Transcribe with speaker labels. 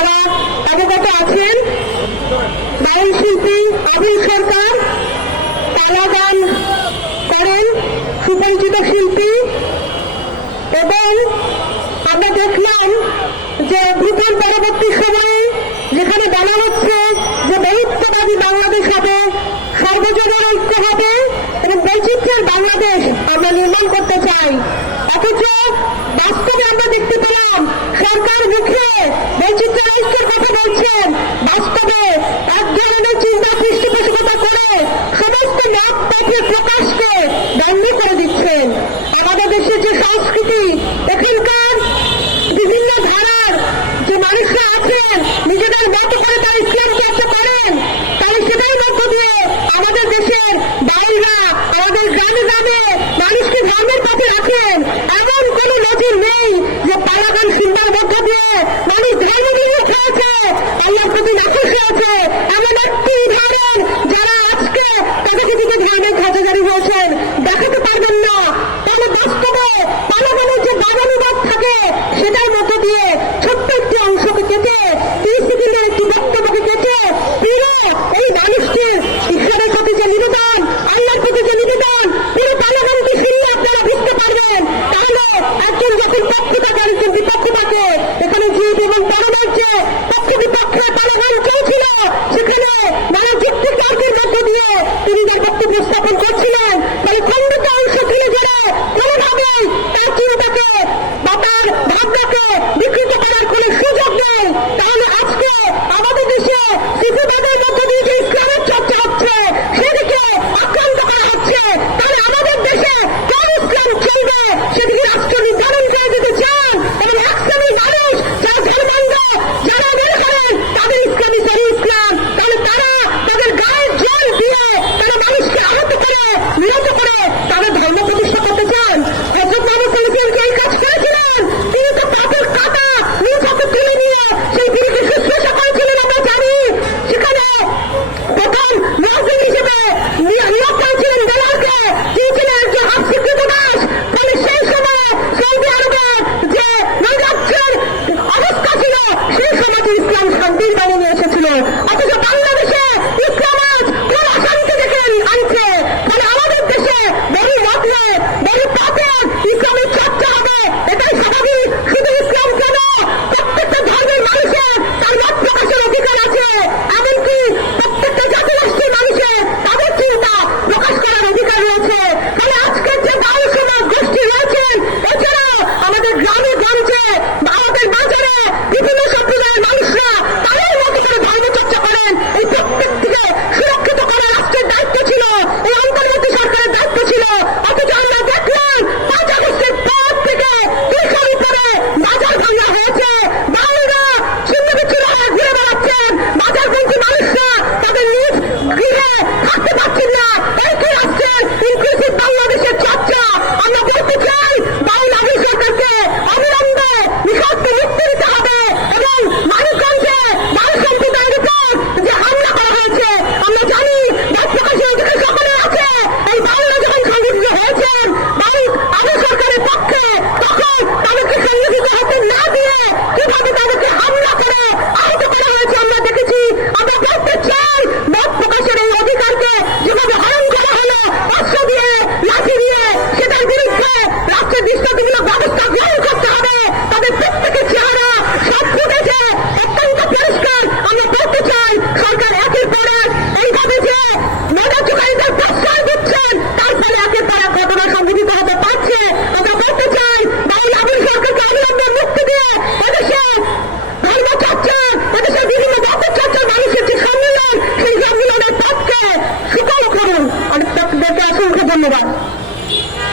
Speaker 1: যারা অবগত আছেন বাউল শিল্পী আবির সরকার, তারা গান করেন সুপরিচিত শিল্পী এবং আমরা দেখলাম যে গ্রুপের পরবর্তী সময়ে যেখানে জানা হচ্ছে যে বহুত্ববাদী বাংলাদেশ হবে সর্বজনের ঐক্য হবে এবং বৈচিত্র্যের বাংলাদেশ আমরা নির্মাণ করতে চাই। প্রকাশকে ব্যঙ্গ করে দিচ্ছেন। আমাদের দেশের যে সংস্কৃতি, এখানকার বিভিন্ন ধারার যে মানুষরা আছেন, নিজেদের মতো করে তারা ইসলাম চর্চা করেন, তাহলে সেটাই মধ্য দিয়ে আমাদের দেশের বাইরা আমাদের গ্রামে গ্রামে মানুষকে ধর্মের পথে রাখেন। এমন কোনো নজির নেই যে পালাগান